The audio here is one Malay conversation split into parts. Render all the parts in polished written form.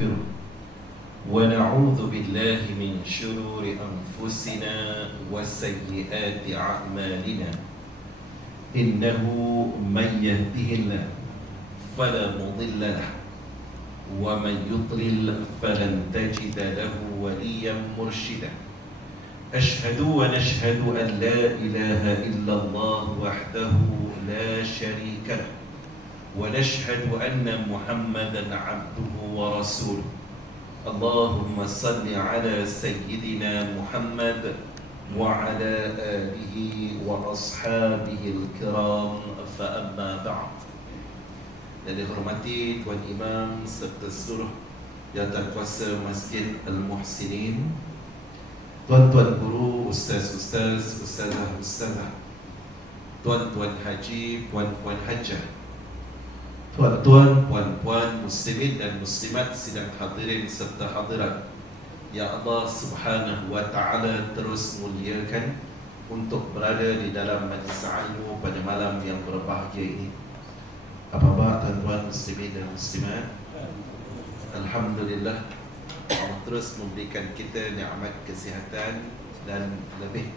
ونستغفره ونعوذ بالله من شرور أنفسنا وسيئات أعمالنا إنه من يهده الله فلا مضل له ومن يضلل فلن تجد له وليا مرشدا أشهد ونشهد أن لا إله إلا الله وحده لا شريك له ونشهد أن محمدا عبده ورسوله اللهم صل على سيدنا محمد وعلى آله وأصحابه الكرام فأما بعد. Dan dihormati Tuan Imam serta seluruh Jawatankuasa Masjid Al-Muhsinin, tuan-tuan guru, ustaz-ustaz, ustazah-ustazah, tuan-tuan haji, puan-puan hajah, tuan-tuan, puan-puan, muslimin dan muslimat sidang hadirin serta hadirat yang Allah Subhanahu wa ta'ala terus muliakan untuk berada di dalam majlis ilmu pada malam yang berbahagia ini. Apa khabar tuan-tuan muslimin dan muslimat? Alhamdulillah, Allah terus memberikan kita nikmat kesihatan, dan lebih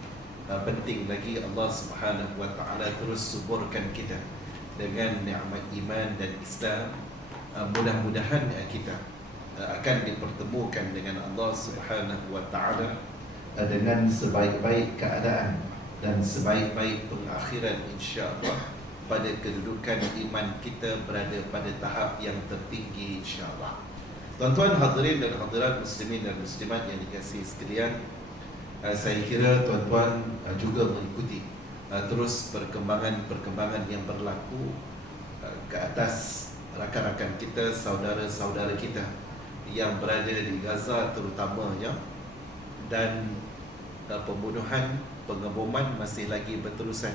penting lagi Allah Subhanahu wa ta'ala terus suburkan kita dengan nikmat iman dan Islam. Mudah-mudahan kita akan dipertemukan dengan Allah Subhanahu wa ta'ala dengan sebaik-baik keadaan dan sebaik-baik pengakhiran, insya-Allah, pada kedudukan iman kita berada pada tahap yang tertinggi, insya-Allah. Tuan-tuan hadirin dan hadirat muslimin dan muslimat yang dikasihi sekalian, saya kira tuan-tuan juga mengikuti terus perkembangan yang berlaku ke atas rakan-rakan kita, saudara-saudara kita yang berada di Gaza terutamanya, dan pembunuhan, pengeboman masih lagi berterusan.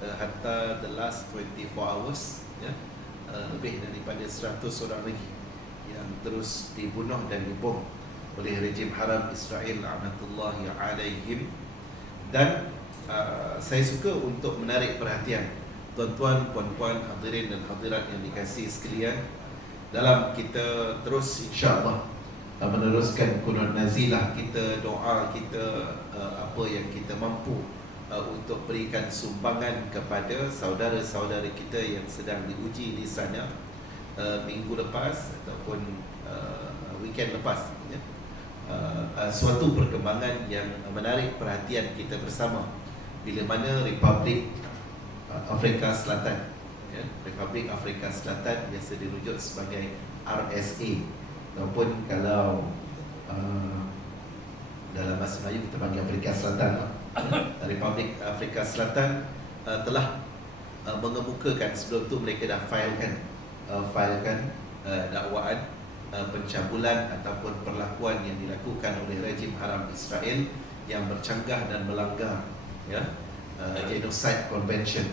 Hatta the last 24 hours ya, lebih daripada 100 orang lagi yang terus dibunuh dan dibom oleh rejim haram Israel la'natullahi alaihim. Dan saya suka untuk menarik perhatian tuan-tuan, puan-puan, hadirin dan hadirat yang dikasihi sekalian, dalam kita terus insya-Allah meneruskan kunut nazilah kita, doa kita, apa yang kita mampu untuk berikan sumbangan kepada saudara-saudara kita yang sedang diuji di sana. Minggu lepas ataupun weekend lepas ya, suatu perkembangan yang menarik perhatian kita bersama, bila mana Republik Afrika Selatan ya, Republik Afrika Selatan biasa dirujuk sebagai RSA, ataupun kalau dalam bahasa Melayu kita panggil Afrika Selatan, Republik Afrika Selatan telah mengemukakan, sebelum tu mereka dah filekan dakwaan pencabulan ataupun perlakuan yang dilakukan oleh rejim haram Israel yang bercanggah dan melanggar ya, Genocide Convention,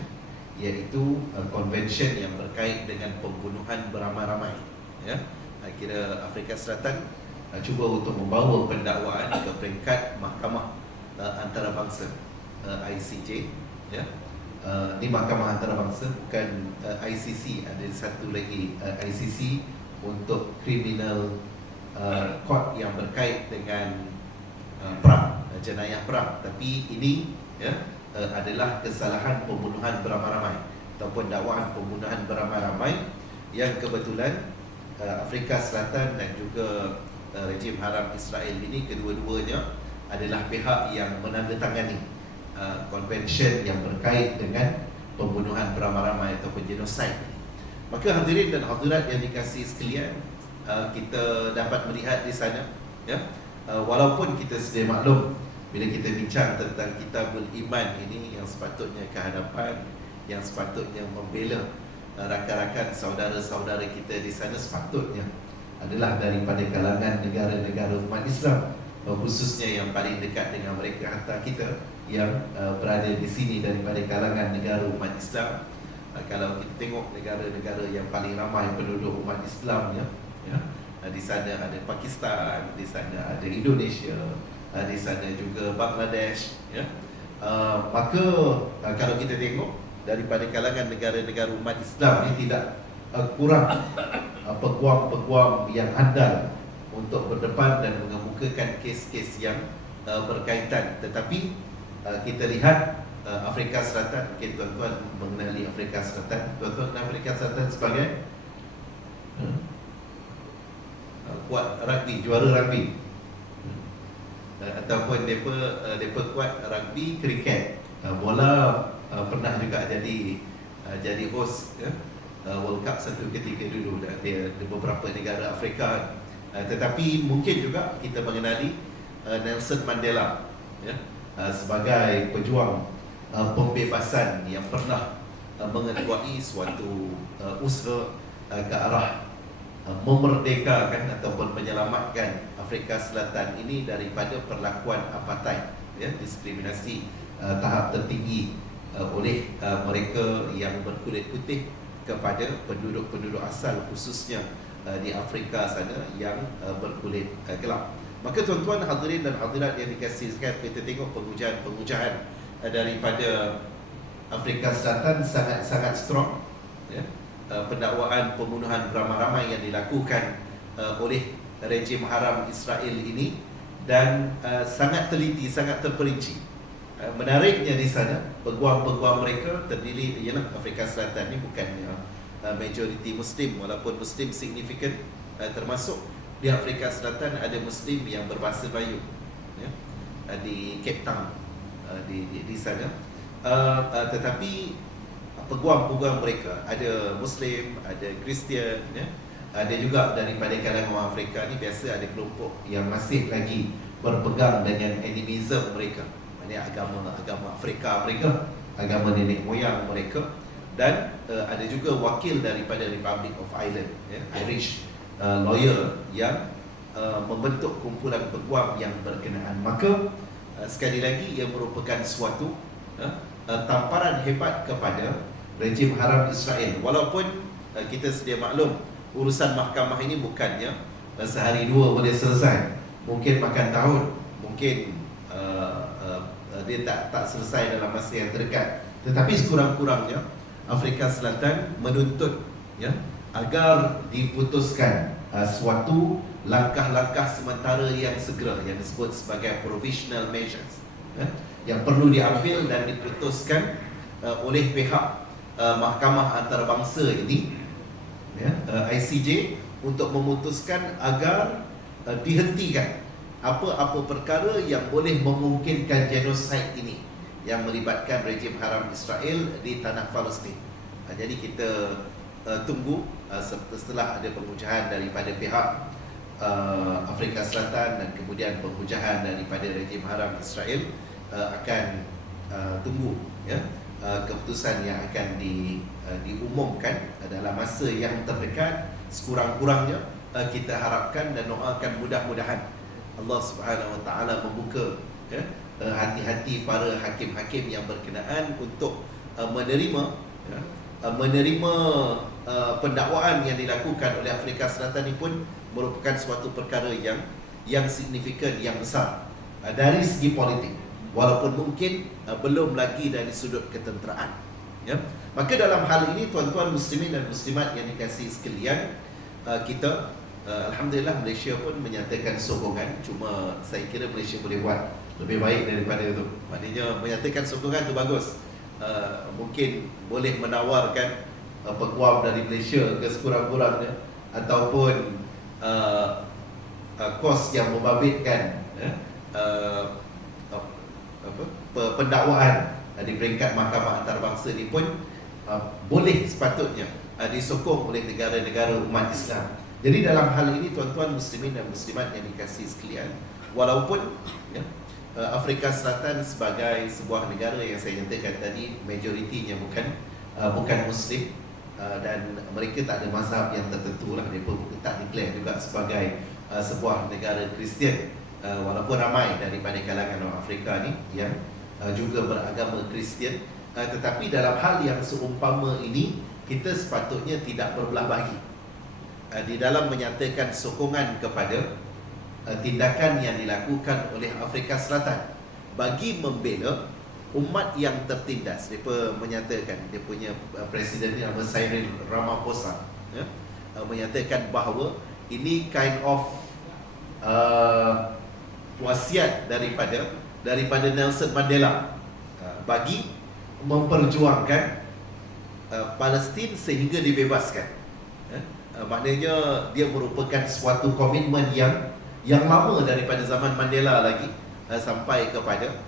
iaitu convention yang berkait dengan pembunuhan beramai-ramai ya. Kira Afrika Selatan cuba untuk membawa pendakwaan ke peringkat Mahkamah Antarabangsa, ICJ ya. Ini Mahkamah Antarabangsa, bukan ICC. Ada satu lagi ICC untuk criminal court yang berkait dengan perang, jenayah perang. Tapi ini ya adalah kesalahan pembunuhan beramai-ramai ataupun dakwaan pembunuhan beramai-ramai yang kebetulan Afrika Selatan dan juga rejim haram Israel ini, kedua-duanya adalah pihak yang menandatangani konvensyen yang berkait dengan pembunuhan beramai-ramai ataupun genocide. Maka hadirin dan hadirat yang dikasihi sekalian, kita dapat melihat di sana ya, walaupun kita sedia maklum bila kita bincang tentang kitabul iman ini, yang sepatutnya ke hadapan, yang sepatutnya membela rakan-rakan saudara-saudara kita di sana, sepatutnya adalah daripada kalangan negara-negara umat Islam, khususnya yang paling dekat dengan mereka, hatta kita yang berada di sini daripada kalangan negara umat Islam. Kalau kita tengok negara-negara yang paling ramai penduduk umat Islam ya, di sana ada Pakistan, di sana ada Indonesia, di sana juga Bangladesh ya. Maka kalau kita tengok daripada kalangan negara-negara umat Islam ini tidak kurang peguam-peguam yang handal untuk berdepan dan mengemukakan kes-kes yang berkaitan. Tetapi kita lihat Afrika Selatan, mungkin tuan-tuan mengenali Afrika Selatan. Tuan-tuan kenal Afrika Selatan sebagai kuat rugby, juara rugby, ataupun mereka kuat rugby, kriket, bola. Pernah juga jadi host World Cup satu ketika dulu di beberapa negara Afrika. Tetapi mungkin juga kita mengenali Nelson Mandela, sebagai pejuang pembebasan yang pernah mengetuai suatu usaha ke arah memerdekakan ataupun menyelamatkan Afrika Selatan ini daripada perlakuan apartheid, diskriminasi tahap tertinggi oleh mereka yang berkulit putih kepada penduduk-penduduk asal, khususnya di Afrika sana yang berkulit gelap. Maka tuan-tuan hadirin dan hadirat yang dikasihi, kita tengok pengujahan daripada Afrika Selatan sangat strong, pendakwaan pembunuhan beramai-ramai yang dilakukan oleh rejim haram Israel ini, dan sangat teliti, sangat terperinci. Menariknya di sana, peguam-peguam mereka terdiri, ialah Afrika Selatan ni bukan majoriti Muslim, walaupun Muslim signifikan, termasuk di Afrika Selatan ada Muslim yang berbahasa Melayu, di Cape Town, di sana. Tetapi peguam-peguam mereka ada Muslim, ada Kristian, ada juga daripada kalangan orang Afrika ni. Biasa ada kelompok yang masih lagi berpegang dengan animism mereka, agama Afrika mereka, agama nenek moyang mereka. Dan ada juga wakil daripada Republic of Ireland, Irish lawyer yang membentuk kumpulan peguam yang berkenaan. Maka sekali lagi ia merupakan suatu tamparan hebat kepada rejim haram Israel. Walaupun kita sedia maklum, urusan mahkamah ini bukannya sehari dua boleh selesai. Mungkin makan tahun, mungkin dia tak selesai dalam masa yang terdekat. Tetapi sekurang-kurangnya Afrika Selatan menuntut, agar diputuskan suatu langkah-langkah sementara yang segera, yang disebut sebagai provisional measures, yang perlu diambil dan diputuskan oleh pihak mahkamah antarabangsa ini, ICJ, untuk memutuskan agar dihentikan apa-apa perkara yang boleh memungkinkan genosid ini yang melibatkan rejim haram Israel di tanah Palestin. Jadi kita tunggu setelah ada pengujahan daripada pihak Afrika Selatan dan kemudian pengujahan daripada rejim haram Israel, akan tunggu keputusan yang akan diumumkan dalam masa yang terdekat. Sekurang-kurangnya kita harapkan dan doakan mudah-mudahan Allah Subhanahu Wa Taala membuka hati-hati para hakim-hakim yang berkenaan untuk menerima pendakwaan yang dilakukan oleh Afrika Selatan ini pun merupakan suatu perkara yang signifikan, yang besar dari segi politik, walaupun mungkin belum lagi dari sudut ketenteraan. Maka dalam hal ini, tuan-tuan muslimin dan muslimat yang dikasihi sekalian, kita alhamdulillah Malaysia pun menyatakan sokongan. Cuma saya kira Malaysia boleh buat lebih baik daripada itu. Maknanya menyatakan sokongan itu bagus. Mungkin boleh menawarkan peguam dari Malaysia ke sekurang-kurangnya, ataupun kos yang membabitkan pendakwaan di peringkat mahkamah antarabangsa ini pun boleh sepatutnya disokong oleh negara-negara umat Islam. Jadi dalam hal ini, tuan-tuan muslimin dan muslimat yang dikasihi sekalian, walaupun Afrika Selatan sebagai sebuah negara yang saya nyatakan tadi majoritinya bukan Muslim, dan mereka tak ada mazhab yang tertentu lah. Mereka tak declare juga sebagai sebuah negara Kristian, walaupun ramai daripada kalangan orang Afrika ni yang juga beragama Kristian. Tetapi dalam hal yang seumpama ini, kita sepatutnya tidak berbelah bagi di dalam menyatakan sokongan kepada tindakan yang dilakukan oleh Afrika Selatan bagi membela umat yang tertindas. Mereka menyatakan, dia punya presiden ni nama Cyril Ramaphosa, menyatakan bahawa ini kind of wasiat daripada Nelson Mandela bagi memperjuangkan Palestin sehingga dibebaskan. Maknanya dia merupakan suatu komitmen yang lama daripada zaman Mandela lagi sampai kepada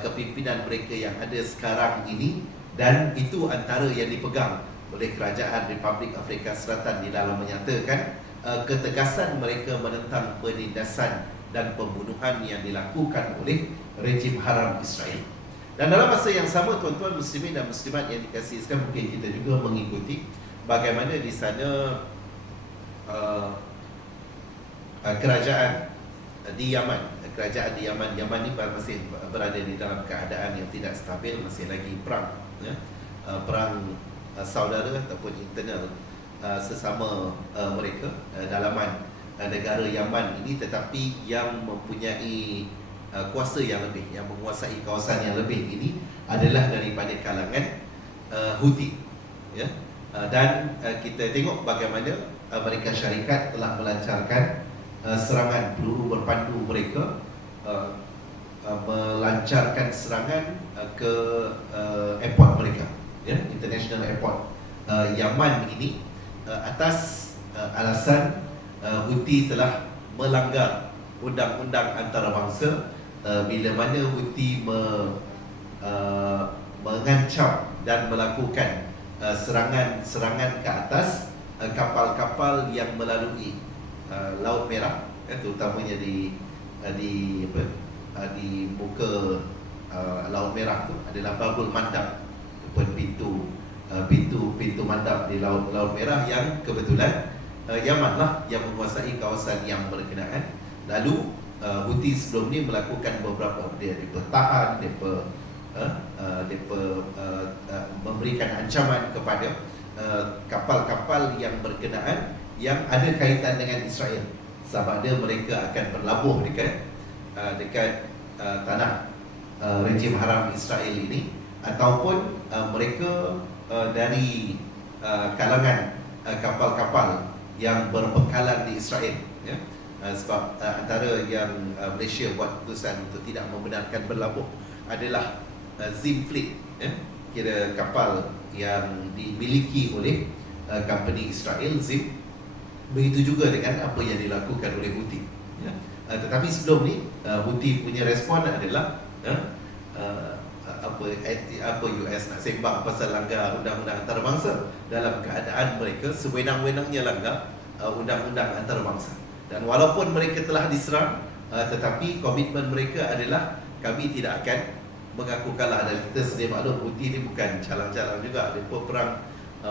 kepimpinan mereka yang ada sekarang ini, dan itu antara yang dipegang oleh Kerajaan Republik Afrika Selatan di dalam menyatakan ketegasan mereka menentang penindasan dan pembunuhan yang dilakukan oleh rejim haram Israel. Dan dalam masa yang sama, tuan-tuan muslimin dan muslimat yang dikasihi sekalian, mungkin kita juga mengikuti bagaimana di sana kerajaan di Yaman. Kerajaan di Yaman ni masih berada di dalam keadaan yang tidak stabil, masih lagi perang, perang saudara ataupun internal sesama mereka dalaman negara Yaman ini, tetapi yang mempunyai kuasa yang lebih, yang menguasai kawasan yang lebih ini adalah daripada kalangan Houthi, dan kita tengok bagaimana Amerika Syarikat telah melancarkan serangan peluru berpandu mereka, melancarkan serangan ke airport mereka, international airport Yaman ini, atas alasan Houthi telah melanggar undang-undang antarabangsa, bila mana Houthi mengancam dan melakukan serangan ke atas kapal-kapal yang melalui Laut Merah, terutamanya di muka Laut Merah tu adalah Babul Mandab, pintu mandab di Laut Merah, yang kebetulan Yaman lah yang menguasai kawasan yang berkenaan. Lalu Houthi sebelum ni melakukan beberapa, dia tahan, dia memberikan ancaman kepada kapal-kapal yang berkenaan yang ada kaitan dengan Israel, sama ada mereka akan berlabuh dekat tanah rejim haram Israel ini, ataupun mereka dari kalangan kapal-kapal yang berbekalan di Israel, sebab antara yang Malaysia buat keputusan untuk tidak membenarkan berlabuh adalah Zim Fleet, kira kapal yang dimiliki oleh company Israel, Zim. Begitu juga dengan apa yang dilakukan oleh Houthi, tetapi sebelum ni Houthi punya respon adalah apa US nak sembang pasal langgar undang-undang antarabangsa, dalam keadaan mereka sewenang-wenangnya langgar undang-undang antarabangsa. Dan walaupun mereka telah diserang, tetapi komitmen mereka adalah kami tidak akan mengaku kalah. Dan kita sedia maklum Houthi ni bukan calang-calang juga, mereka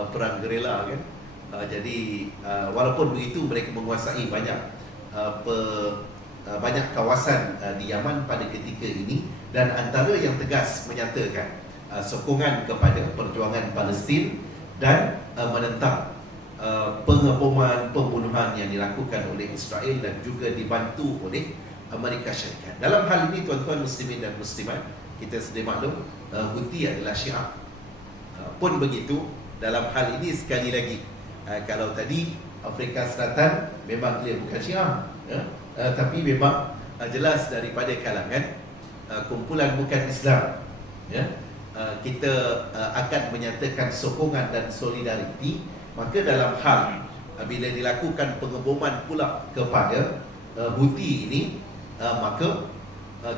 perang gerila kan. Jadi walaupun begitu, mereka menguasai banyak kawasan di Yaman pada ketika ini, dan antara yang tegas menyatakan sokongan kepada perjuangan Palestin dan menentang pengeboman, pembunuhan yang dilakukan oleh Israel dan juga dibantu oleh Amerika Syarikat. Dalam hal ini, tuan-tuan muslimin dan muslimat, kita sedia maklum Houthi adalah Syiah. Pun begitu, dalam hal ini sekali lagi, kalau tadi Afrika Selatan memang dia bukan Syiah, tapi memang jelas daripada kalangan kumpulan bukan Islam, kita akan menyatakan sokongan dan solidariti. Maka dalam hal bila dilakukan pengeboman pula kepada Houthi ini, maka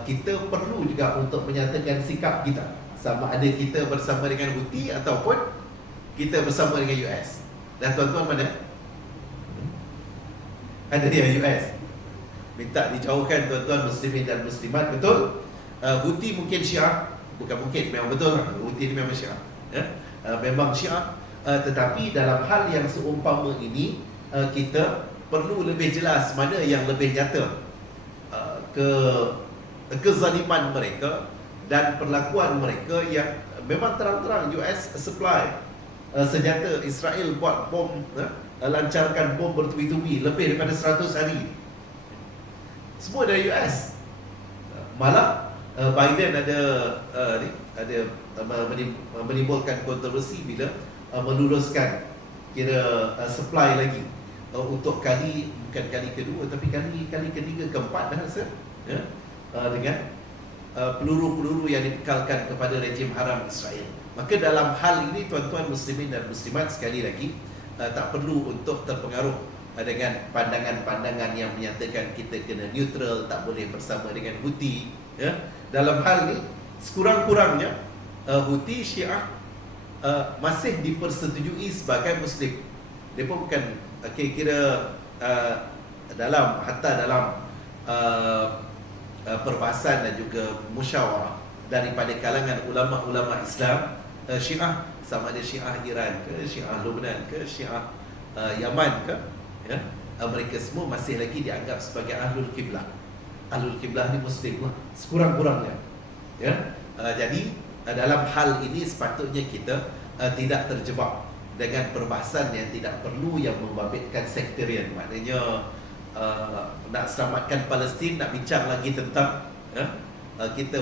kita perlu juga untuk menyatakan sikap kita, sama ada kita bersama dengan Houthi ataupun kita bersama dengan US. Dan tuan-tuan mana? Ada dia US minta dijauhkan tuan-tuan muslimin dan muslimat, betul? Houthi mungkin Syiah, bukan mungkin, memang betul. Houthi ni memang Syiah, memang Syiah, tetapi dalam hal yang seumpama ini, kita perlu lebih jelas mana yang lebih nyata kezaliman mereka dan perlakuan mereka yang memang terang-terang US supply senjata, Israel buat bom, lancarkan bom bertubi-tubi lebih daripada 100 hari, semua dari US. Malah Biden ada menimbulkan kontroversi bila meluluskan kira supply lagi untuk bukan kali kedua tapi kali ketiga keempat dah rasa, ya, dengan peluru-peluru yang dibekalkan kepada rejim haram Israel. Maka dalam hal ini tuan-tuan muslimin dan muslimat, sekali lagi tak perlu untuk terpengaruh dengan pandangan-pandangan yang menyatakan kita kena neutral, tak boleh bersama dengan Houthi, ya. Dalam hal ini sekurang-kurangnya Houthi Syiah masih dipersetujui sebagai Muslim. Dia pun bukan kira-kira dalam perbahasan dan juga musyawarah daripada kalangan ulama-ulama Islam, Syiah, sama ada Syiah Iran ke, Syiah Lebanon ke, Syiah Yaman ke, ya, mereka semua masih lagi dianggap sebagai Ahlul Qiblah. Ahlul Qiblah ni Muslim lah, sekurang-kurangnya, ya. Jadi dalam hal ini sepatutnya kita tidak terjebak dengan perbahasan yang tidak perlu, yang membabitkan sektarian. Maknanya nak selamatkan Palestin, nak bincang lagi tentang kita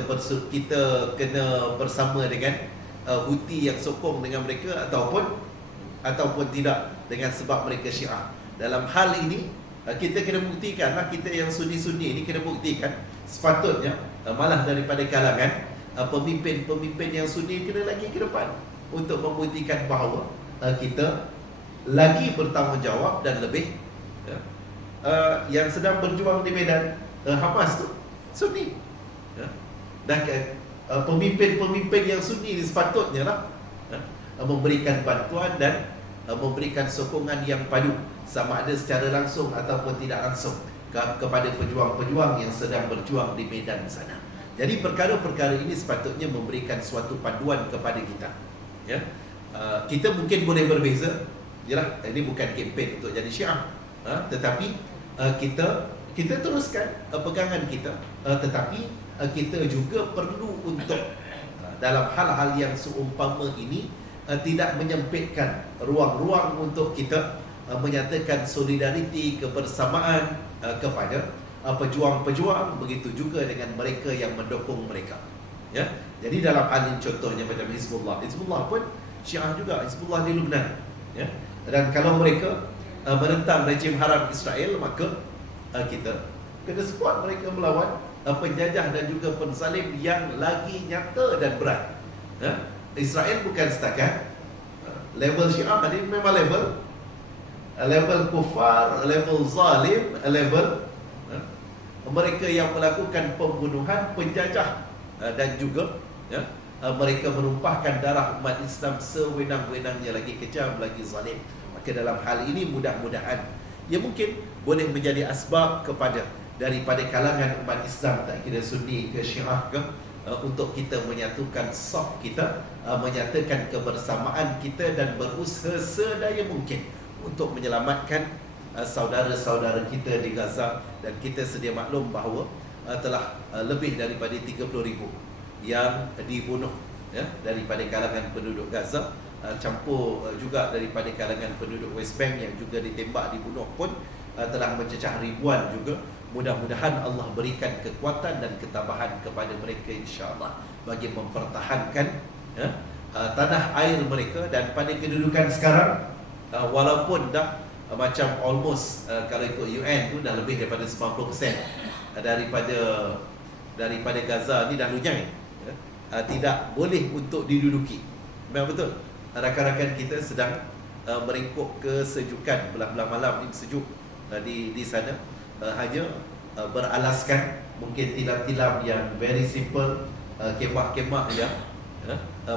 kena bersama dengan Houthi yang sokong dengan mereka ataupun tidak, dengan sebab mereka Syiah. Dalam hal ini kita kena buktikan lah, kita yang Sunni-Sunni ini kena buktikan sepatutnya malah daripada kalangan pemimpin-pemimpin yang Sunni kena lagi ke depan untuk membuktikan bahawa kita lagi bertanggungjawab dan lebih, ya. Yang sedang berjuang di medan Hamas tu Sunni, ya. Dan pemimpin-pemimpin yang Sunni ni sepatutnya lah, ya, memberikan bantuan dan memberikan sokongan yang padu, sama ada secara langsung ataupun tidak langsung, kepada pejuang-pejuang yang sedang berjuang di medan sana. Jadi perkara-perkara ini sepatutnya memberikan suatu panduan kepada kita, ya. Kita mungkin boleh berbeza, yalah, ini bukan kempen untuk jadi Syiah, tetapi kita teruskan pegangan kita, tetapi kita juga perlu untuk dalam hal-hal yang seumpama ini tidak menyempitkan ruang-ruang untuk kita menyatakan solidariti, kebersamaan kepada pejuang-pejuang, begitu juga dengan mereka yang mendukung mereka, ya. Jadi dalam hal ini contohnya macam Hizbullah pun Syiah juga, Hizbullah di Lebanon, ya. Dan kalau mereka menentang rejim haram Israel, maka kita kena support mereka melawan penjajah dan juga penzalim yang lagi nyata dan berat, ya. Israel bukan setakat level Syiah, ini memang level kufar, level zalim, level mereka yang melakukan pembunuhan, penjajah, dan juga, ya, mereka menumpahkan darah umat Islam sewenang-wenangnya, lagi kejam, lagi zalim. Maka dalam hal ini mudah-mudahan ia mungkin boleh menjadi asbab daripada kalangan umat Islam, tak kira Sunni ke Syiah ke, untuk kita menyatukan saf kita, menyatakan kebersamaan kita dan berusaha sedaya mungkin untuk menyelamatkan saudara-saudara kita di Gaza. Dan kita sedia maklum bahawa telah lebih daripada 30,000 yang dibunuh, ya, daripada kalangan penduduk Gaza, campur juga daripada kalangan penduduk West Bank yang juga ditembak, dibunuh pun telah mencecah ribuan juga. Mudah-mudahan Allah berikan kekuatan dan ketabahan kepada mereka, insya-Allah, bagi mempertahankan, ya, tanah air mereka. Dan pada kedudukan sekarang, walaupun dah macam almost kalau ikut UN tu dah lebih daripada 90% daripada Gaza ni dah lunyai, ya, tidak boleh untuk diduduki. Memang betul rakan-rakan kita sedang meringkuk kesejukan, belah-belah malam ni sejuk di sana, hanya beralaskan mungkin tilam-tilam yang very simple, kemah-kemah yang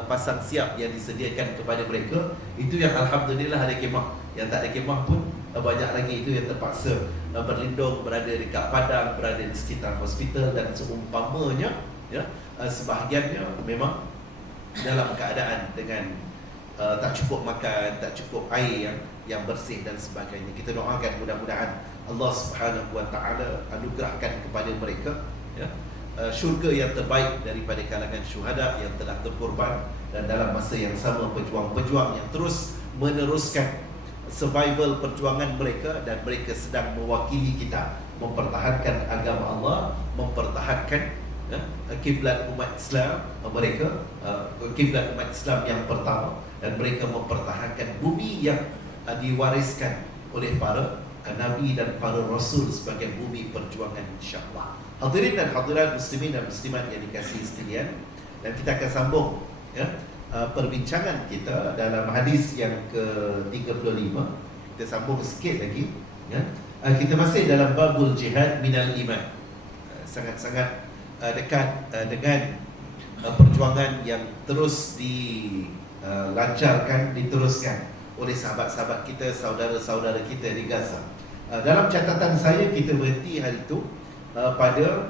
pasang siap yang disediakan kepada mereka. Itu yang alhamdulillah ada kemah. Yang tak ada kemah pun banyak lagi itu yang terpaksa berlindung, berada dekat padang, berada di sekitar hospital dan seumpamanya, ya. Sebahagiannya memang dalam keadaan dengan tak cukup makan, tak cukup air yang bersih dan sebagainya. Kita doakan mudah-mudahan Allah Subhanahu wa taala anugerahkan kepada mereka, ya, syurga yang terbaik daripada kalangan syuhada yang telah terkorban, dan dalam masa yang sama pejuang-pejuang yang terus meneruskan survival perjuangan mereka, dan mereka sedang mewakili kita mempertahankan agama Allah, mempertahankan kiblat umat Islam mereka, kiblat umat Islam yang pertama, dan mereka mempertahankan bumi yang diwariskan oleh para Nabi dan para Rasul sebagai bumi perjuangan, insyaAllah. Hadirin dan hadirat muslimin dan muslimat yang dikasihi sekalian, dan kita akan sambung ya, perbincangan kita dalam hadis yang ke-35. Kita sambung sikit lagi ya. Kita masih dalam babul jihad minal iman. Sangat-sangat dekat dengan perjuangan yang terus dilancarkan, diteruskan oleh sahabat-sahabat kita, saudara-saudara kita di Gaza. Dalam catatan saya, kita berhenti hari itu pada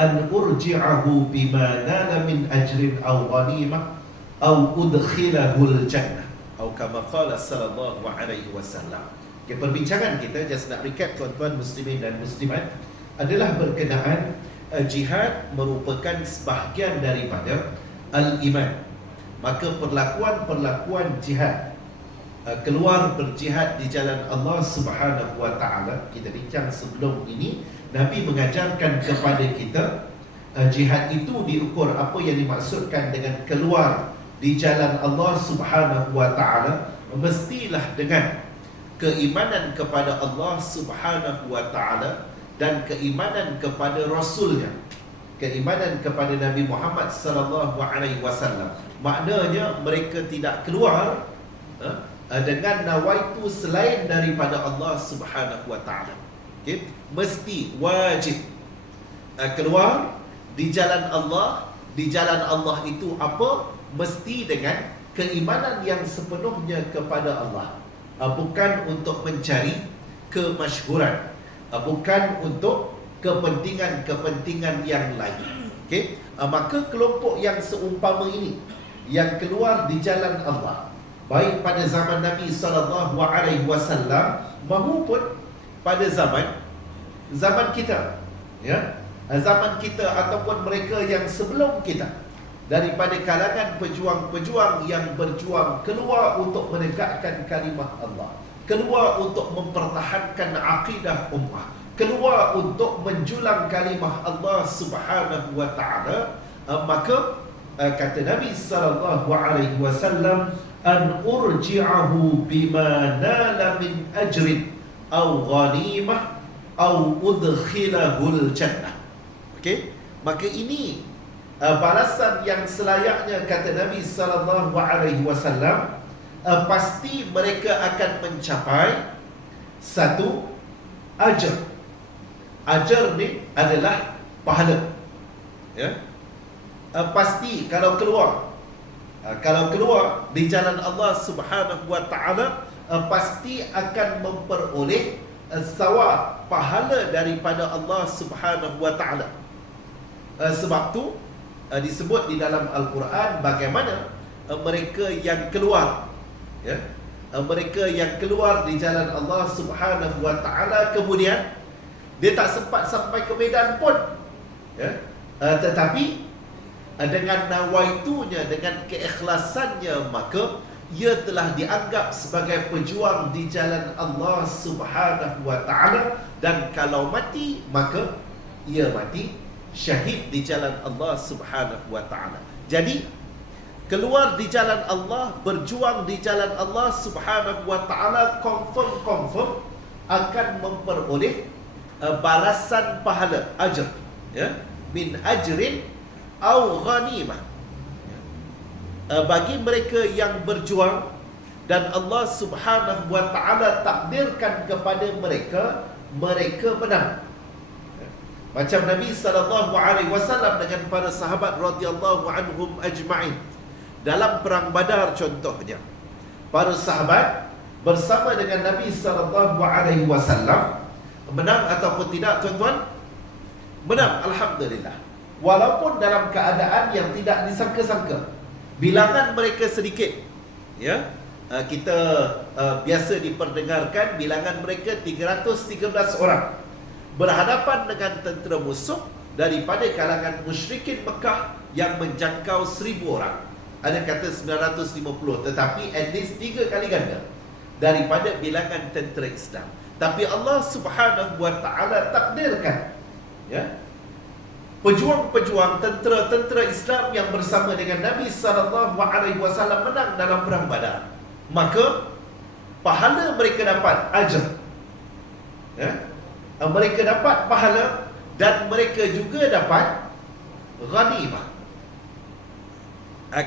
an urji'ahu bima nala min ajrin aw ghanimah aw udkhilahul jannah atau kama qala sallallahu alaihi wasallam. Okay, perbincangan kita, just nak recap tuan-tuan muslimin dan muslimat, adalah berkenaan jihad merupakan sebahagian daripada al-iman. Maka perlakuan-perlakuan jihad, keluar berjihad di jalan Allah Subhanahu wa taala, kita bincang sebelum ini, Nabi mengajarkan kepada kita jihad itu diukur apa yang dimaksudkan dengan keluar di jalan Allah Subhanahu wa taala, mestilah dengan keimanan kepada Allah Subhanahu wa taala dan keimanan kepada Rasulnya, keimanan kepada Nabi Muhammad sallallahu alaihi wasallam. Maknanya mereka tidak keluar dengan nawaitu selain daripada Allah Subhanahu wa taala. Okay? Mesti wajib keluar di jalan Allah. Di jalan Allah itu apa? Mesti dengan keimanan yang sepenuhnya kepada Allah, bukan untuk mencari kemasyhuran, bukan untuk kepentingan-kepentingan yang lain. Okay? Maka kelompok yang seumpama ini, yang keluar di jalan Allah, baik pada zaman Nabi SAW maupun pada zaman kita, ya, zaman kita ataupun mereka yang sebelum kita, daripada kalangan pejuang-pejuang yang berjuang keluar untuk menegakkan kalimah Allah, keluar untuk mempertahankan akidah ummah, keluar untuk menjulang kalimah Allah Subhanahu wa taala. Maka kata Nabi sallallahu alaihi wasallam, an urji'ahu bima nala min ajrin aw ghanimah aw udkhilahul jannah. Okey, maka ini balasan yang selayaknya, kata Nabi sallallahu alaihi wasallam. Pasti mereka akan mencapai satu ajar. Ajar ni adalah pahala, ya. Pasti kalau keluar di jalan Allah Subhanahu wa taala, pasti akan memperoleh sawab, pahala daripada Allah Subhanahu wa taala. Sebab tu disebut di dalam Al-Quran bagaimana mereka yang keluar, ya, mereka yang keluar di jalan Allah Subhanahu wa taala, kemudian dia tak sempat sampai ke medan pun, ya, tetapi dengan nawaitunya, dengan keikhlasannya, maka ia telah dianggap sebagai pejuang di jalan Allah Subhanahu wa taala, dan kalau mati maka ia mati syahid di jalan Allah Subhanahu wa taala. Jadi keluar di jalan Allah, berjuang di jalan Allah Subhanahu wa taala, confirm akan memperoleh balasan pahala, ajr, ya, min ajrin au ghanimah. Bagi mereka yang berjuang dan Allah Subhanahu wa taala takdirkan kepada mereka menang. Macam Nabi sallallahu alaihi wasallam dengan para sahabat radhiyallahu anhum ajma'in dalam perang Badar contohnya. Para sahabat bersama dengan Nabi sallallahu alaihi wasallam menang ataupun tidak, tuan-tuan? Menang, alhamdulillah. Walaupun dalam keadaan yang tidak disangka-sangka. Bilangan mereka sedikit, ya. Kita biasa diperdengarkan bilangan mereka 313 orang berhadapan dengan tentera musuh daripada kalangan musyrikin Mekah yang menjangkau 1000 orang. Ada kata 950, tetapi at least 3 kali ganda daripada bilangan tentera Islam. Tapi Allah Subhanahu wa taala takdirkan, ya, pejuang-pejuang, tentera-tentera Islam yang bersama dengan Nabi sallallahu alaihi wasallam menang dalam perang Badar. Maka pahala mereka dapat, ajr, Mereka dapat pahala dan mereka juga dapat ghanimah.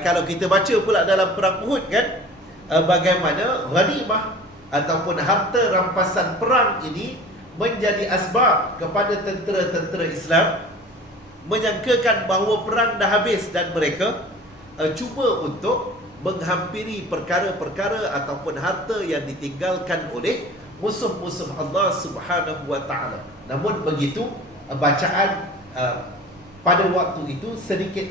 Kalau kita baca pula dalam perang Uhud kan, bagaimana ghanimah ataupun harta rampasan perang ini menjadi asbab kepada tentera-tentera Islam menyangkakan bahawa perang dah habis dan mereka cuba untuk menghampiri perkara-perkara ataupun harta yang ditinggalkan oleh musuh-musuh Allah Subhanahu wa taala. Namun begitu, bacaan pada waktu itu sedikit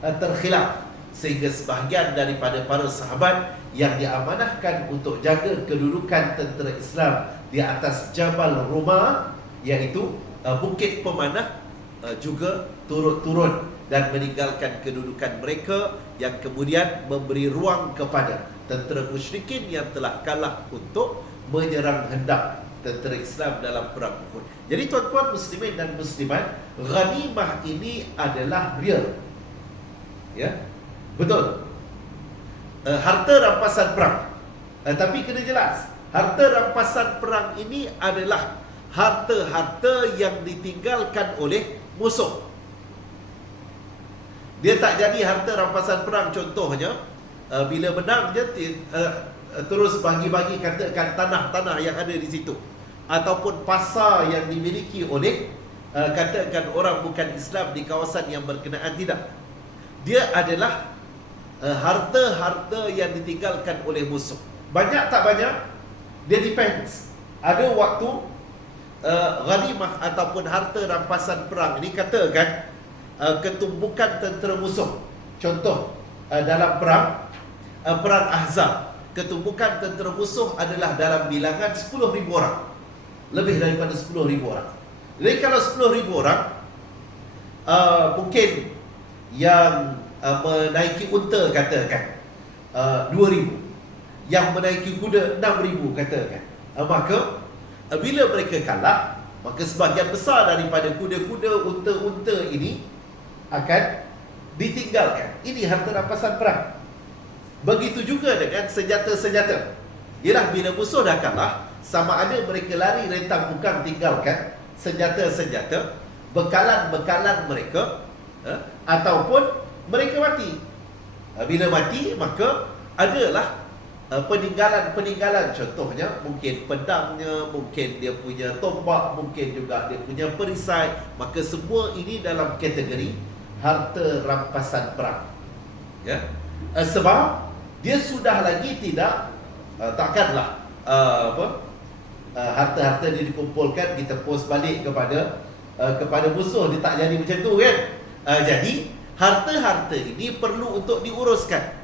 terkhilaf, sehingga sebahagian daripada para sahabat yang diamanahkan untuk jaga kedudukan tentera Islam di atas Jabal Ruma, iaitu Bukit Pemanah, juga turun dan meninggalkan kedudukan mereka, yang kemudian memberi ruang kepada tentera musyrikin yang telah kalah untuk menyerang hendak tentera Islam dalam perang Uhud. Jadi tuan-tuan muslimin dan muslimat, ghanimah ini adalah real. Ya, betul. Harta rampasan perang. Tapi kena jelas, harta rampasan perang ini adalah harta-harta yang ditinggalkan oleh musuh. Dia tak jadi harta rampasan perang. Contohnya, bila menang dia terus bagi-bagi, katakan tanah-tanah yang ada di situ, ataupun pasar yang dimiliki oleh katakan orang bukan Islam di kawasan yang berkenaan. Tidak. Dia adalah harta-harta yang ditinggalkan oleh musuh. Banyak tak banyak, dia depends. Ada waktu ghanimah ataupun harta rampasan perang ini, katakan ketumbukan tentera musuh. Contoh, dalam perang Ahzab, ketumbukan tentera musuh adalah dalam bilangan 10,000 orang. Lebih daripada 10,000 orang. Jadi kalau 10,000 orang, mungkin yang menaiki unta katakan 2,000, yang menaiki kuda 6,000 katakan. Maka bila mereka kalah, maka sebahagian besar daripada kuda-kuda, unta-unta ini akan ditinggalkan. Ini harta rampasan perang. Begitu juga dengan senjata-senjata. Ialah bila musuh dah kalah, sama ada mereka lari rentang bukang tinggalkan senjata-senjata, bekalan-bekalan mereka, ataupun mereka mati. Bila mati, maka adalah peninggalan-peninggalan. Contohnya mungkin pedangnya, mungkin dia punya tombak, mungkin juga dia punya perisai. Maka semua ini dalam kategori harta rampasan perang. Ya, sebab dia sudah lagi tidak, takkanlah harta-harta dia dikumpulkan, kita post balik kepada musuh. Dia tak jadi macam tu kan. Jadi harta-harta ini perlu untuk diuruskan.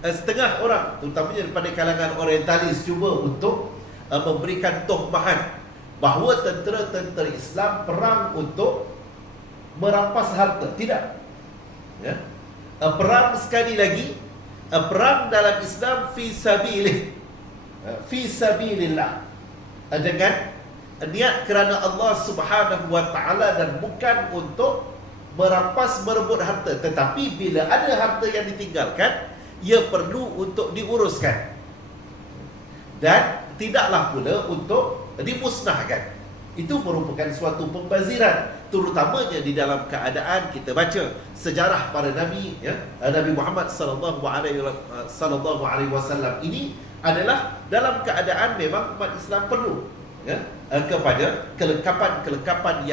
Setengah orang, terutamanya daripada kalangan orientalis, cuba untuk memberikan tohmahan bahawa tentera-tentera Islam perang untuk merampas harta. Tidak. Ya. Perang, sekali lagi, perang dalam Islam fi sabilillah, dengan niat kerana Allah Subhanahu wa taala, dan bukan untuk merampas, merebut harta. Tetapi bila ada harta yang ditinggalkan, ia perlu untuk diuruskan, dan tidaklah pula untuk dimusnahkan. Itu merupakan suatu pembaziran, terutamanya di dalam keadaan kita baca sejarah para nabi, ya, Nabi Muhammad sallallahu alaihi wasallam ini adalah dalam keadaan memang umat Islam perlu, ya, kepada kelengkapan-kelengkapan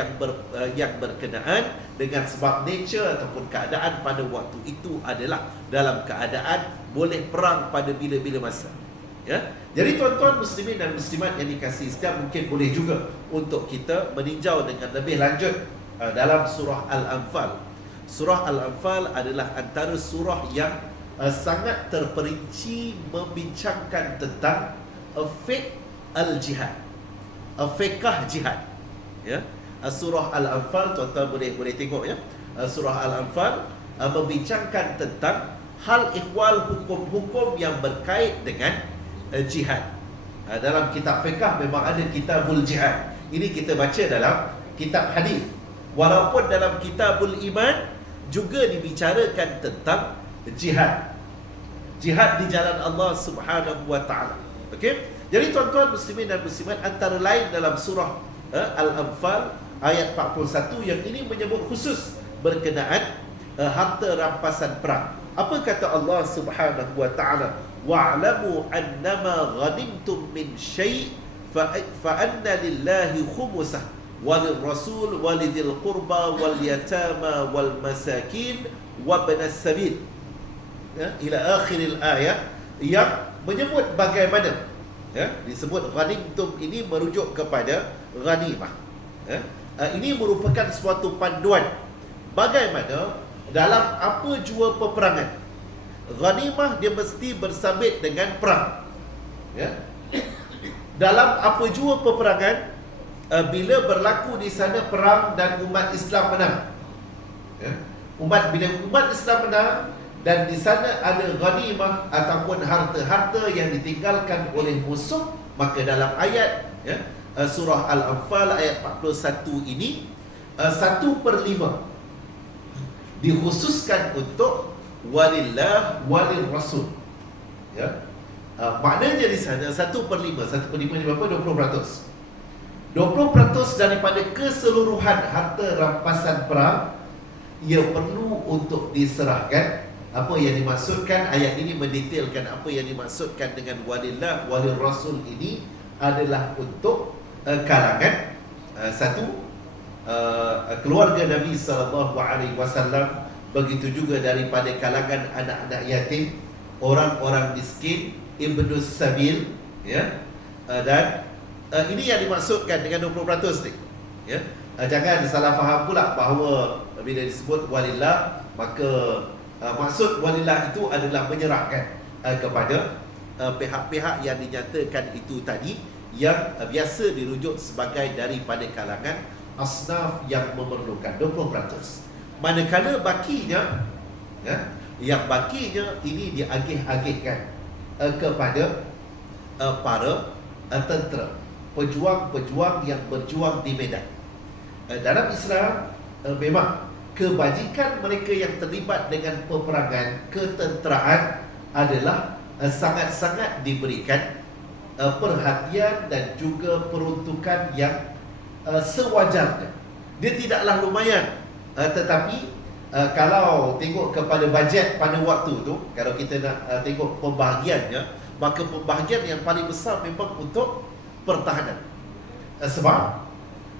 yang berkenaan, dengan sebab nature ataupun keadaan pada waktu itu adalah dalam keadaan boleh perang pada bila-bila masa. Ya. Jadi tuan-tuan muslimin dan muslimat yang dikasihi sekalian, mungkin boleh juga untuk kita meninjau dengan lebih lanjut dalam surah Al-Anfal. Surah Al-Anfal adalah antara surah yang sangat terperinci membincangkan tentang fiqh al-jihad, fiqh jihad. Ya. Surah Al-Anfal, tuan-tuan boleh tengok, ya. Surah Al-Anfal membincangkan tentang hal ihwal, hukum-hukum yang berkait dengan jihad. Dalam kitab fiqh memang ada kitabul jihad. Ini kita baca dalam kitab hadis. Walaupun dalam kitabul iman juga dibicarakan tentang jihad. Jihad di jalan Allah Subhanahu wa taala. Okey? Jadi tuan-tuan muslimin dan muslimat, antara lain dalam surah Al-Anfal ayat 41 yang ini menyebut khusus berkenaan harta rampasan perang. Apa kata Allah Subhanahu wa taala? Wa'lamu annama ghanimtum min syai' fa anna lillahi khumusah walil rasul walidil qurba wal yatama wal masakin wa ibnas sabil, ila akhiril ayat, yang menyebut bagaimana disebut ghanimtum ini merujuk kepada ghanimah. Ini merupakan suatu panduan bagaimana dalam apa jua peperangan, ghanimah dia mesti bersabit dengan perang. Dalam apa jua peperangan, bila berlaku di sana perang dan umat Islam menang, bila umat Islam menang dan di sana ada ghanimah ataupun harta-harta yang ditinggalkan oleh musuh, maka dalam ayat surah Al-Anfal ayat 41 ini 1/5 dikhususkan untuk walillah walil rasul. Maknanya di sana 1/5 ni berapa? 20%. 20% daripada keseluruhan harta rampasan perang ia perlu untuk diserahkan. Apa yang dimaksudkan, ayat ini mendetailkan apa yang dimaksudkan dengan walillah walil rasul ini adalah untuk kalangan keluarga Nabi SAW, begitu juga daripada kalangan anak-anak yatim, orang-orang miskin, ibnus sabil, dan ini yang dimaksudkan dengan 20% ni. Jangan salah faham pula bahawa bila disebut walillah, maka maksud walillah itu adalah menyerahkan kepada pihak-pihak yang dinyatakan itu tadi, yang biasa dirujuk sebagai daripada kalangan asnaf yang memerlukan 20%. Manakala bakinya, yang bakinya ini diagih-agihkan kepada para tentera, pejuang-pejuang yang berjuang di medan. Dalam Islam memang kebajikan mereka yang terlibat dengan peperangan, ketenteraan adalah sangat-sangat diberikan perhatian dan juga peruntukan yang sewajarnya. Dia tidaklah lumayan, tetapi kalau tengok kepada bajet pada waktu tu, kalau kita nak tengok pembahagiannya, maka pembahagian yang paling besar memang untuk pertahanan. Sebab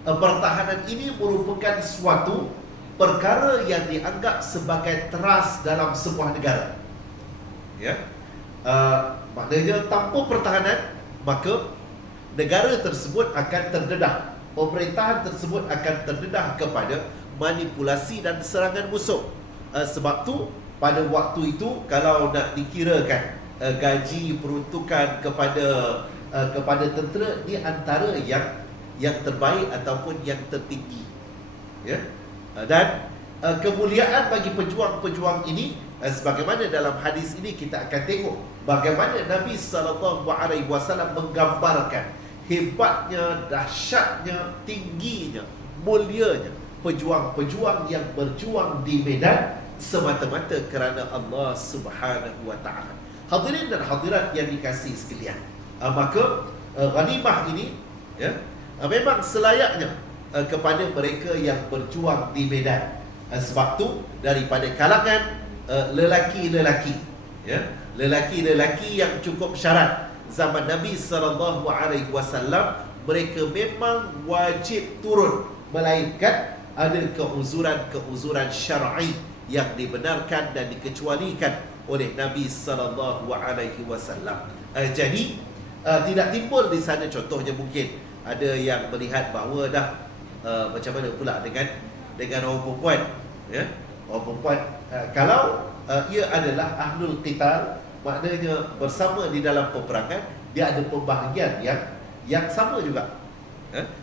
pertahanan ini merupakan suatu perkara yang dianggap sebagai teras dalam sebuah negara. Maknanya tanpa pertahanan, maka negara tersebut akan terdedah, pemerintahan tersebut akan terdedah kepada manipulasi dan serangan musuh. Sebab tu pada waktu itu, kalau nak dikirakan gaji peruntukan kepada tentera, di antara yang terbaik ataupun yang tertinggi. Dan kemuliaan bagi pejuang-pejuang ini, sebagaimana dalam hadis ini kita akan tengok bagaimana Nabi SAW menggambarkan hebatnya, dahsyatnya, tingginya, mulianya pejuang-pejuang yang berjuang di medan semata-mata kerana Allah Subhanahu wa taala. Hadirin dan hadirat yang dikasihi sekalian, maka ghanimah ini memang selayaknya kepada mereka yang berjuang di medan. Sebab tu daripada kalangan lelaki-lelaki, lelaki-lelaki yang cukup syarat zaman Nabi SAW, mereka memang wajib turun, melainkan ada keuzuran syar'i yang dibenarkan dan dikecualikan oleh Nabi SAW. Jadi tidak timbul di sana, contohnya mungkin ada yang melihat bahawa dah macam mana pula dengan orang perempuan, orang perempuan kalau ia adalah ahlul qital, maknanya bersama di dalam peperangan, dia ada pembahagian yang sama juga.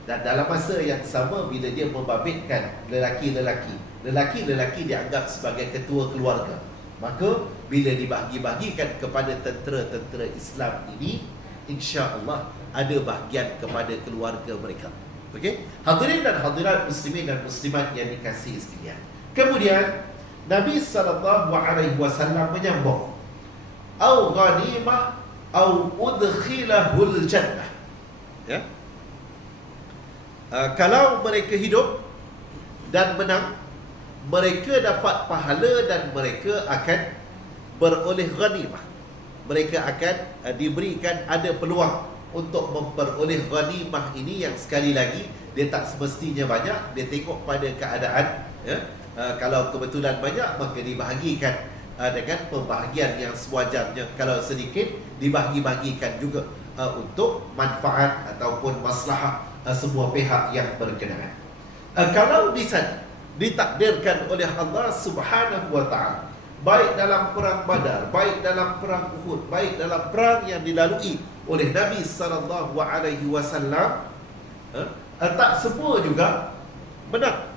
Dan dalam masa yang sama, bila dia membabitkan lelaki-lelaki dianggap sebagai ketua keluarga, maka bila dibahagi-bahagikan kepada tentera-tentera Islam ini, insya-Allah ada bahagian kepada keluarga mereka. Okey, hadirin dan hadirat muslimin dan muslimat yang dikasihi sekalian. Kemudian Nabi SAW menyambung, au ghanimah au udkhilahul jannah. Ya. Kalau mereka hidup dan menang, mereka dapat pahala dan mereka akan beroleh ghanimah. Mereka akan diberikan ada peluang untuk memperoleh ghanimah ini yang sekali lagi dia tak semestinya banyak, dia tengok pada keadaan, ya. Kalau kebetulan banyak maka dibahagikan dengan pembahagian yang sewajarnya. Kalau sedikit dibahagi-bahagikan juga untuk manfaat ataupun maslahah semua pihak yang berkenaan. Kalau di sana ditakdirkan oleh Allah Subhanahu wa taala, baik dalam perang Badar, baik dalam perang Uhud, baik dalam perang yang dilalui oleh Nabi sallallahu alaihi wasallam, tak semua juga menang.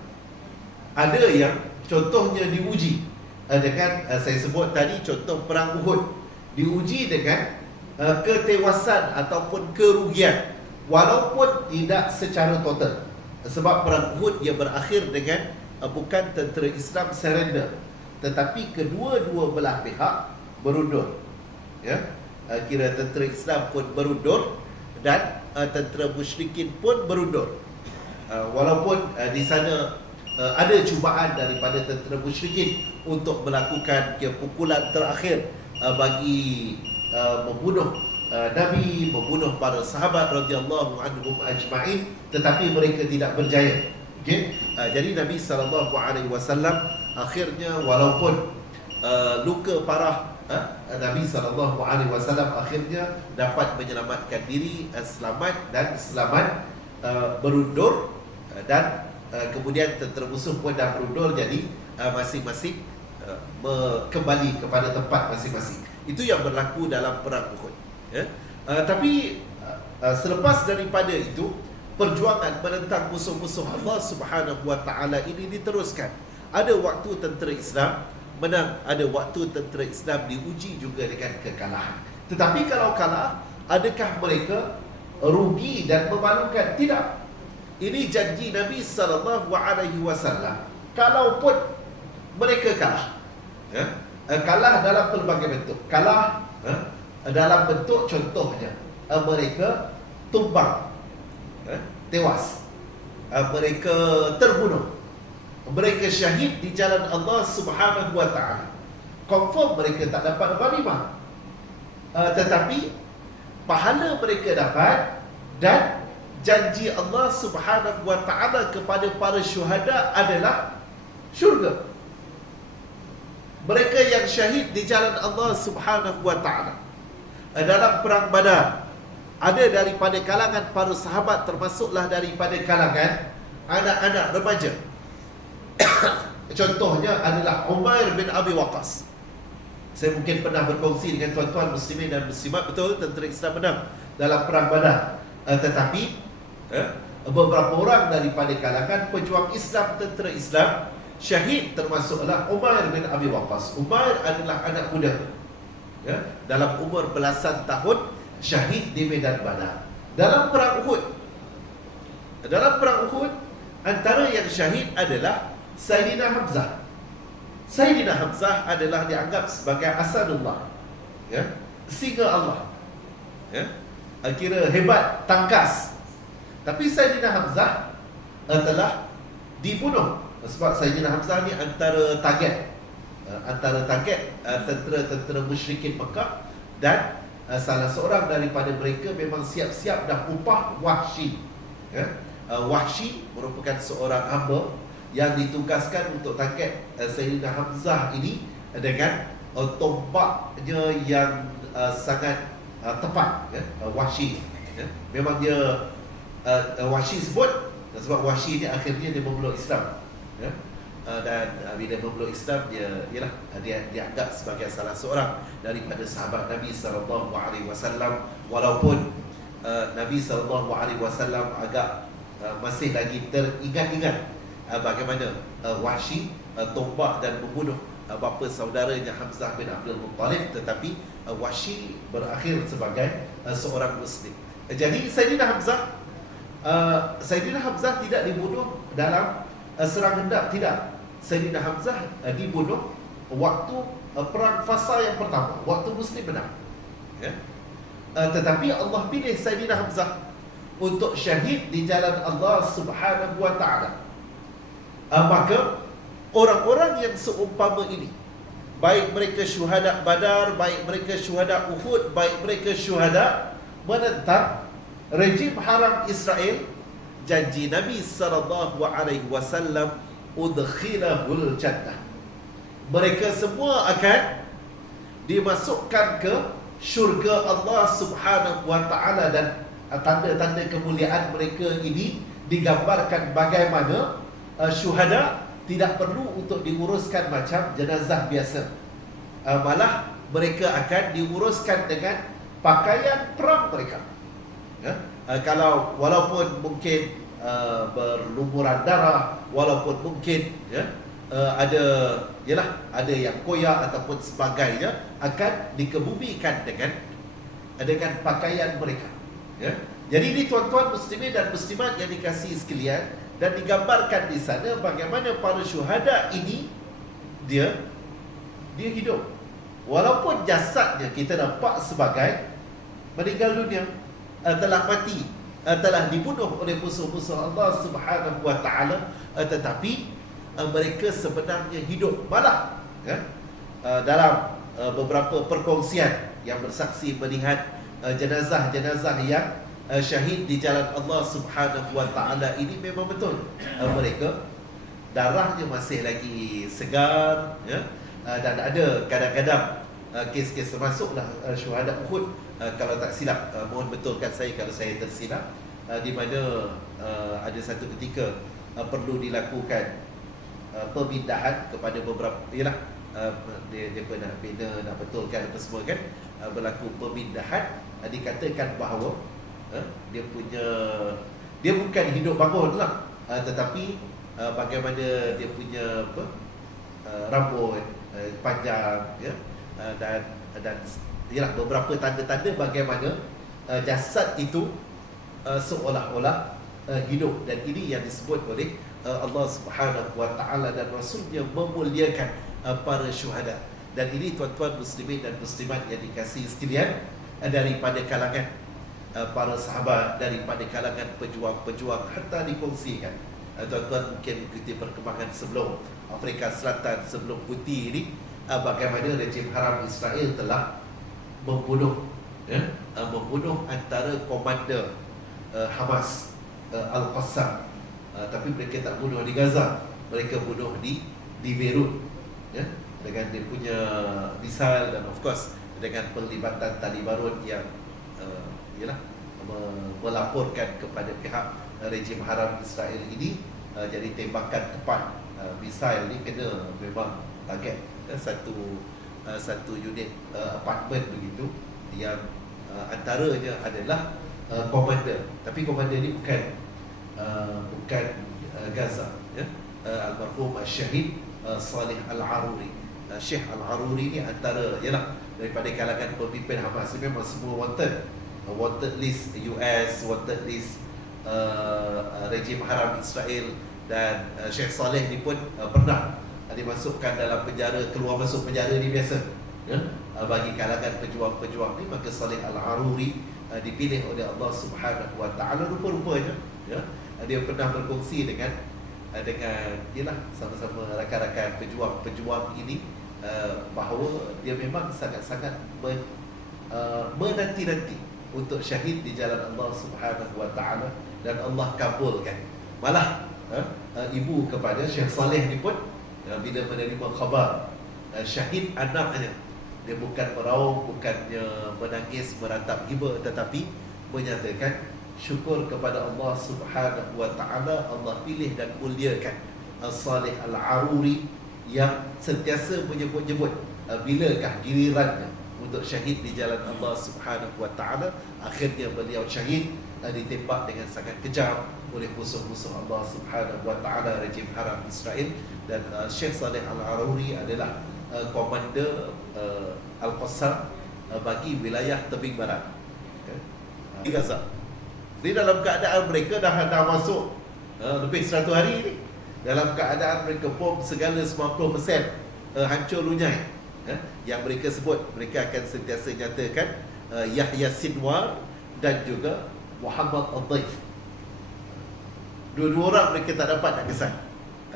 Ada yang contohnya diuji dengan saya sebut tadi contoh perang Uhud, diuji dengan ketewasan ataupun kerugian, walaupun tidak secara total. Sebab perang Uhud dia berakhir dengan bukan tentera Islam surrender, tetapi kedua-dua belah pihak berundur. Ya, kira tentera Islam pun berundur dan tentera musyrikin pun berundur. Walaupun di sana ada cubaan daripada tentera musyrikin untuk melakukan pukulan terakhir bagi membunuh Nabi, membunuh para sahabat radhiyallahu anhum ajma'in, tetapi mereka tidak berjaya. Okey, jadi Nabi sallallahu alaihi wasallam akhirnya walaupun luka parah, Nabi sallallahu alaihi wasallam akhirnya dapat menyelamatkan diri, selamat dan selamat berundur, dan kemudian tentera musuh pun dah berundur, jadi masing-masing kembali kepada tempat masing-masing. Itu yang berlaku dalam perang Uhud, ya. Tapi selepas daripada itu, perjuangan menentang musuh-musuh Allah Subhanahu wa taala ini diteruskan. Ada waktu tentera Islam menang, ada waktu tentera Islam diuji juga dengan kekalahan. Tetapi kalau kalah, adakah mereka rugi dan memalukan? Tidak. Ini janji Nabi sallallahu alaihi wasallam. Kalaupun mereka kalah, ya, kalah dalam pelbagai bentuk. Kalah dalam bentuk contohnya mereka tumbang, tewas, mereka terbunuh, mereka syahid di jalan Allah Subhanahu wa taala. Confirm mereka tak dapat ghanimah, tetapi pahala mereka dapat, dan janji Allah Subhanahu wa taala kepada para syuhada adalah syurga. Mereka yang syahid di jalan Allah Subhanahu wa taala dalam perang Badar, ada daripada kalangan para sahabat, termasuklah daripada kalangan anak-anak remaja. Contohnya adalah Umair bin Abi Waqqas. Saya mungkin pernah berkongsi dengan tuan-tuan muslimin dan muslimat, betul tentera Islam menang dalam perang Badar, tetapi beberapa orang daripada kalangan pejuang Islam, tentera Islam syahid, termasuklah Umair bin Abi Waqqas. Umair adalah anak muda, ya, dalam umur belasan tahun, syahid di medan Badar. Dalam perang Uhud, antara yang syahid adalah Sayyidina Hamzah. Sayyidina Hamzah adalah dianggap sebagai Asadullah, ya, singa Allah, ya, kira hebat, tangkas. Tapi Sayyidina Hamzah telah dibunuh, sebab Sayyidina Hamzah ni antara target tentera musyrikin Mekah, dan salah seorang daripada mereka memang siap-siap dah upah Wahsy, ya. Wahsy merupakan seorang hamba yang ditugaskan untuk target Sayyidina Hamzah ini dengan tombaknya yang sangat tepat, ya. Wahsy, ya. Memang dia Wahsy sebut sebab Wahsy ni akhirnya dia memeluk Islam, ya. Dan bila memeluk Islam, dia dianggap sebagai salah seorang daripada sahabat Nabi sallallahu alaihi wasallam, walaupun Nabi sallallahu alaihi wasallam agak masih lagi teringat-ingat bagaimana Wahsy tombak dan membunuh bapa saudaranya Hamzah bin Abdul Muttalib, tetapi Wahsy berakhir sebagai seorang muslim. Jadi Sayyidina Hamzah tidak dibunuh dalam serang hendak, tidak. Sayyidina Hamzah dibunuh waktu perang Fasa yang pertama, waktu muslim menang, ya. Tetapi Allah pilih Sayyidina Hamzah untuk syahid di jalan Allah Subhanahu wa ta'ala. Maka orang-orang yang seumpama ini, baik mereka syuhada Badar, baik mereka syuhada Uhud, baik mereka syuhada menentang rejim haram Israel, janji Nabi sallallahu alaihi wasallam, udkhilahul jannah, mereka semua akan dimasukkan ke syurga Allah Subhanahu wa ta'ala. Dan tanda-tanda kemuliaan mereka ini digambarkan bagaimana syuhada tidak perlu untuk diuruskan macam jenazah biasa. Malah mereka akan diuruskan dengan pakaian perang mereka. Kalau walaupun mungkin berlumuran darah, walaupun mungkin ada yang koyak ataupun sebagainya, akan dikebumikan dengan pakaian mereka. Jadi ini tuan-tuan muslimin dan muslimat yang dikasihi sekalian, dan digambarkan di sana bagaimana para syuhada ini dia hidup, walaupun jasadnya kita nampak sebagai meninggal dunia, telah mati, telah dibunuh oleh musuh-musuh Allah Subhanahu wa ta'ala, tetapi mereka sebenarnya hidup. Malah dalam beberapa perkongsian yang bersaksi melihat jenazah-jenazah yang syahid di jalan Allah Subhanahu wa ta'ala ini, memang betul mereka darahnya masih lagi segar, dan ada kadang-kadang kes-kes termasuklah syuhada Uhud, kalau tak silap, mohon betulkan saya kalau saya tersilap, di mana ada satu ketika perlu dilakukan pemindahan kepada beberapa, dia nak bina, nak betulkan apa semua kan, berlaku pemindahan. Dikatakan bahawa dia bukan hidup bangun lah, tetapi bagaimana dia punya rambut panjang, dan ialah beberapa tanda-tanda bagaimana jasad itu seolah-olah hidup. Dan ini yang disebut oleh Allah Subhanahu wa ta'ala dan Rasulnya memuliakan para syuhada. Dan ini tuan-tuan muslimin dan muslimat yang dikasihi sekalian, daripada kalangan para sahabat, daripada kalangan pejuang-pejuang, hatta dikongsikan. Tuan-tuan mungkin ikuti perkembangan sebelum Afrika Selatan, sebelum Putih ini, bagaimana rejim haram Israel telah membunuh antara komander Hamas, Al-Qassam. Tapi mereka tak bunuh di Gaza, mereka bunuh di Beirut, dengan dia punya misal, dan of course dengan pelibatan Taliban yang melaporkan kepada pihak rejim haram Israel ini. Jadi tembakan tepat misal ni kena memang target satu unit apartmen begitu, yang antaranya adalah komander. Tapi komander ni bukan Gaza, almarhum Syahid Salih Al-Aruri. Syekh Al-Aruri ni antara daripada kalangan pemimpin Hamas. Memang semua wanted list US, wanted list rejim haram Israel. Dan Syekh Saleh ni pun pernah dimasukkan dalam penjara, keluar masuk penjara ni biasa, bagi kalangan pejuang-pejuang ni. Maka Salih Al-Aruri dipilih oleh Allah Subhanahu wa ta'ala. Rupa-rupanya dia pernah berkongsi dengan sama-sama rakan-rakan pejuang-pejuang ini, bahawa dia memang sangat-sangat menanti-nanti untuk syahid di jalan Allah Subhanahu wa ta'ala, dan Allah kabulkan. Malah ibu kepada Syekh Saleh ni pun bila menerima khabar syahid anaknya, dia bukan meraung, bukannya menangis meratap iba, tetapi menyatakan syukur kepada Allah Subhanahu wa ta'ala, Allah pilih dan muliakan Salih Al-Aruri yang sentiasa menyebut-nyebut bilakah gilirannya untuk syahid di jalan Allah Subhanahu wa ta'ala. Akhirnya beliau syahid, ditembak dengan sangat kejam oleh musuh-musuh Allah Subhanahu wa ta'ala, rejim haram Israel. Dan Syekh Salih Al-Aruri adalah komander Al-Qassam bagi wilayah tebing barat di Gaza. Di dalam keadaan mereka dah masuk lebih 100 hari ni, dalam keadaan mereka bom segala 90% hancur lunyai. Yang mereka sebut, mereka akan sentiasa nyatakan Yahya Sinwar dan juga Muhammad Al-Daif. Dua-dua orang mereka tak dapat nak kesan.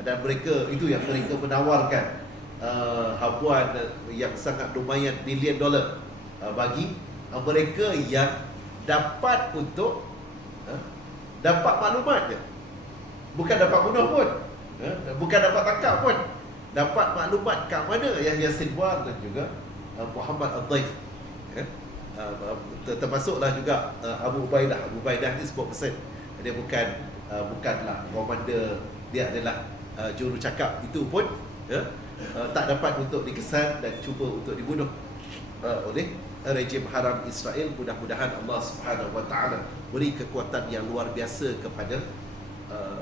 Dan mereka, itu yang mereka menawarkan habuan yang sangat lumayan $1 billion bagi mereka yang dapat untuk dapat maklumat je. Bukan dapat bunuh pun, bukan dapat tangkap pun, dapat maklumat kat mana Yahya Sinwar dan juga Muhammad Al-Daif. Termasuklah juga Abu Ubaidah. Abu Ubaidah ni spokesperson. Dia bukanlah komander, dia adalah juru cakap. Itu pun tak dapat untuk dikesan dan cuba untuk dibunuh oleh rejim haram Israel. Mudah-mudahan Allah Subhanahu Wa Taala beri kekuatan yang luar biasa kepada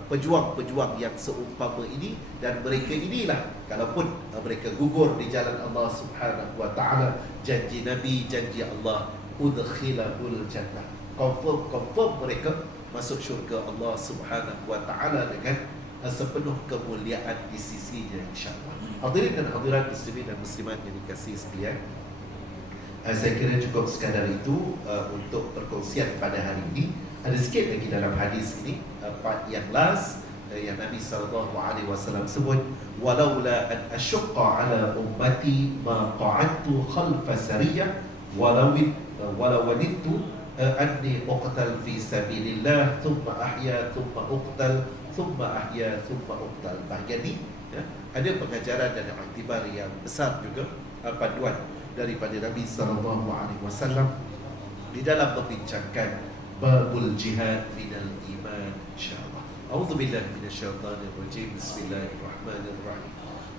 pejuang-pejuang yang seumpama ini, dan mereka inilah, kalaupun mereka gugur di jalan Allah Subhanahu Wa Taala, janji Nabi, janji Allah, udkhilahul jannah, confirm mereka masuk syurga Allah Subhanahu Wa Taala dengan sepenuh kemuliaan di sisinya, insya-Allah. Hadirin dan hadirat muslimin dan muslimat yang dikasihi sekalian, saya kira cukup sekadar itu untuk perkongsian pada hari ini. Ada sikit lagi dalam hadis ini, part yang last yang Nabi SAW sebut, walaula an asyqa ala ummati ma qa'adtu khalfa sariyah walau wanittu anni uqtal fi sabilillah thumma ahya thumma uqtal thumma ahya thumma uqtal. Bahagian ni ada pengajaran dan iktibar yang besar juga, panduan daripada Nabi SAW di dalam membincangkan babul jihad minal iman, insyaAllah. A'udzubillahi minasyaitanir rajim. Bismillahirrahmanirrahim.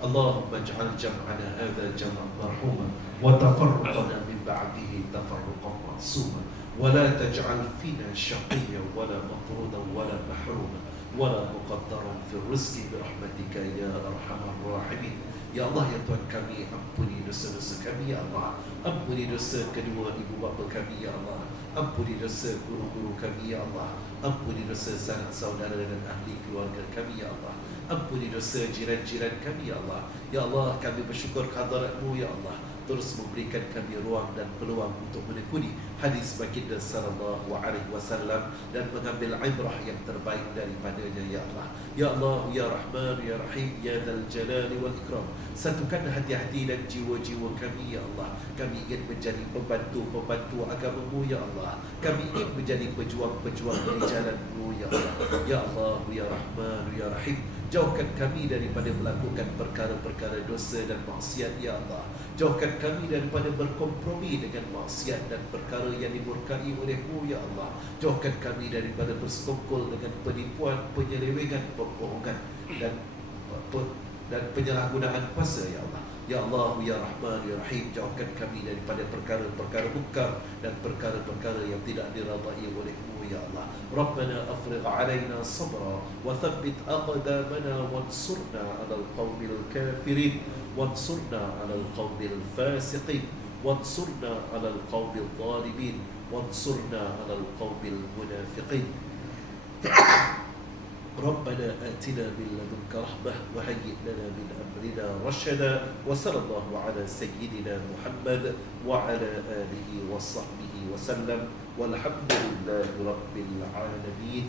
Allahumma ij'al jam'ana hadha jam'an marhuma wa tafarruqana min ba'dihi tafarruqan ma'suma wa la taj'al fina shaqiyyan wa la matrudan wa la mahruma wa la muqaddaran fi rizqi bi rahmatika ya arhamar rahimin. Ya Allah, ya Tuhan kami, ampuni dosa-dosa kami, ya Allah. Ampuni dosa kedua ibu bapa kami, ya Allah. Ampuni dosa guru-guru kami, ya Allah. Ampuni dosa sanak saudara dan ahli keluarga kami, ya Allah. Ampuni dosa jiran-jiran kami, ya Allah. Ya Allah, kami bersyukur kehadirat-Mu, ya Allah. Terus memberikan kami ruang dan peluang untuk menekuni hadis baginda sallallahu alaihi wasallam dan mengambil ibrah yang terbaik daripadanya, ya Allah. Ya Allah, ya Rahman, ya Rahim, ya Dzal Jalali wal Ikram. Satukan hati-hati dan jiwa-jiwa kami, ya Allah. Kami ingin menjadi pembantu-pembantu agama-Mu, ya Allah. Kami ingin menjadi pejuang-pejuang di jalan-Mu, ya Allah. Ya Allah, ya Rahman, ya Rahim. Jauhkan kami daripada melakukan perkara-perkara dosa dan maksiat, ya Allah. Jauhkan kami daripada berkompromi dengan maksiat dan perkara yang dimurkai oleh-Mu, ya Allah. Jauhkan kami daripada bersekongkol dengan penipuan, penyelewengan, pembohongan dan penyalahgunaan kuasa, ya Allah. Ya Allah, ya Rahman, ya Rahim. Jauhkan kami daripada perkara-perkara munkar dan perkara-perkara yang tidak diridai oleh-Mu, ya Allah. Rabbana afrigh alaina sabra wa thabbit aqdamana wansurna 'alal qaumil kafirin wansurna 'alal qaumil fasiqin wansurna 'alal qaumil zalimin wansurna 'alal qaumil munafiqin. ربنا آتنا من لدنك رحمة وهيئ لنا من أمرنا رشدا وصلى الله على سيدنا محمد وعلى آله وصحبه وسلم والحمد لله رب العالمين.